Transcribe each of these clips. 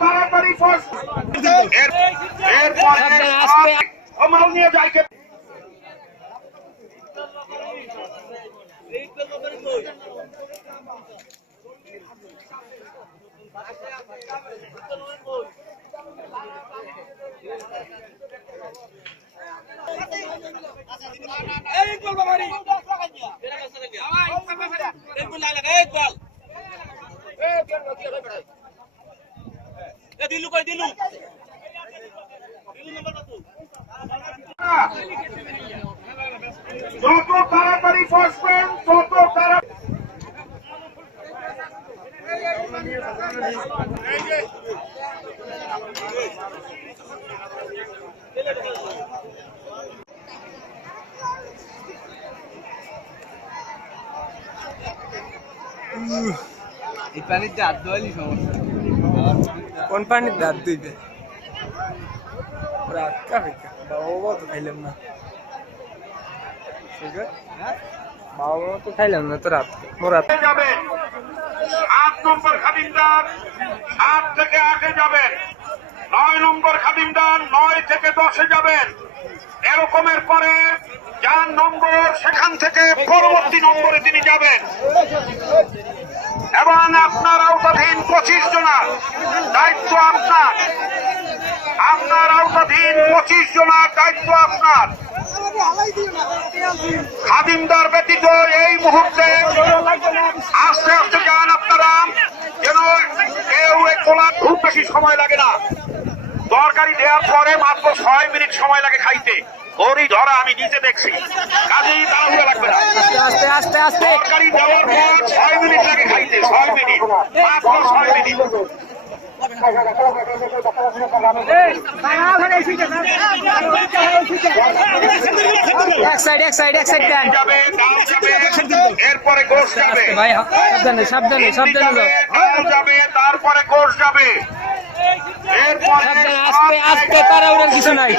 তাড়াতাড়ি ফস। এর- এরপরে ও মাল নিয়ে যায় কে দিলু কই দিলু যত তাড়াতাড়ি ফসবেন তত তাড়াতাড়ি এই পানির দাঁত দোয়ালি সমস্যা। কোন পানির দাঁত দুইবে ওরা ফেকা বাবা তো খাইলাম না। বাবা তো খাইলাম না, তো রাত। আগে যাবেন আট নম্বর খাদিমদার সাত থেকে আটে যাবেন। নয় নম্বর খাদিমদার নয় থেকে দশে যাবেন। এরকমের পরে যার নম্বর সেখান থেকে পরবর্তী নম্বরে তিনি যাবেন। এবং আপনার আওতাধীন পঁচিশ জনার দায়িত্ব আপনার। আপনার আওতাধীন পঁচিশ জনার দায়িত্ব আপনার। খাদিমদার ব্যতীত এই মুহূর্তে আস্তে আস্তে যান আপনারা? যেন কেউ খোলা খুব বেশি সময় লাগে না। তরকারি দেওয়ার পরে মাত্র ছয় মিনিট সময় লাগে খাইতে। ওরই ধরা আমি নিজে দেখছি। কাজেই তাড়াহুড়া লাগবে না। আস্তে আস্তে আস্তে তরকারি দেওয়ার পর ছয় মিনিট লাগে খাইতে ছয় মিনিট। মাত্র ছয় মিনিট। এক সাইড এক সাইড এক সাইড দেন। যাবে ডাল যাবে। এরপরে গোশ যাবে। সাবধানে সাবধানে সাবধানে যাবে যাও। ডাল যাবে তারপরে গোশ যাবে। আস্তে, আস্তে, তাড়াহুড়োর কিছু নাই।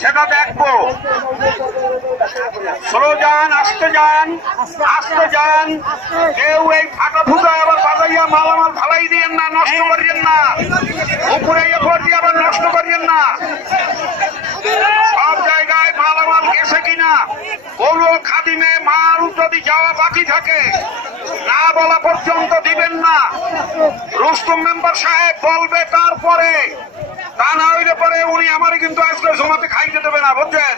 সেটা দেখব। স্লো যান আসতে যান আসতে যান। কেউ এই ফাটা ফুটা আবার বাজাইয়া মালামাল ফালাই দিয়েন না নষ্ট করিয়েন না। উপরে এরপর দিয়ে আবার নষ্ট করিয়েন না। সব জায়গায় মালামাল গেছে কিনা? কোন খাদিমে মাল যদি যাওয়া বাকি থাকে বলা পর্যন্ত দিবেন না। রুস্তম মেম্বার সাহেব বলবে তারপরে। তা না হইলে পরে উনি আমার কিন্তু আজকে জমাতে খাইতে দেবে না, বুঝছেন?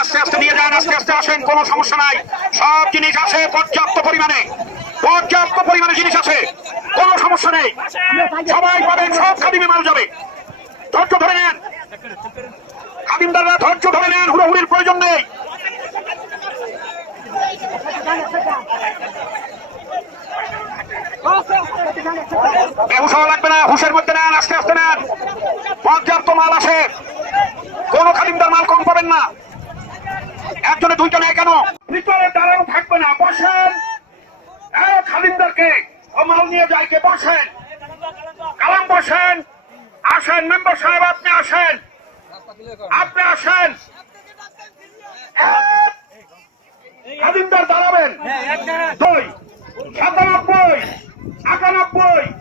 আস্তে আস্তে নিয়ে যান, আস্তে আস্তে আসেন, কোনো সমস্যা নাই। সব জিনিস আছে পর্যাপ্ত পরিমাণে। পর্যাপ্ত পরিমাণে জিনিস আছে, কোনো সমস্যা নেই। সবাই পাবেন, সব খাদিমে মাল যাবে। ধৈর্য ধরে নেন। খাদিমদাররা ধৈর্য ধরে নেন, হুড়োহুড়ির প্রয়োজন নেই। বেহুশ হওয়া লাগবে না হুশের মধ্যে নেন আস্তে আস্তে নেন। পর্যাপ্ত মাল আসে কোন খাদিমদার মাল কম পাবেন না। একজনে দুইজনে কেন? ভিতরে দাঁড়ানো থাকবে না বসেন। ও মাল নিয়ে যায় কে? বসেন। কালাম বসেন। আসেন মেম্বার সাহেব আপনি আসেন। আপনি আসেন। খাদিমদার দাঁড়াবেন। দুই। সাতানব্বই। Aka na.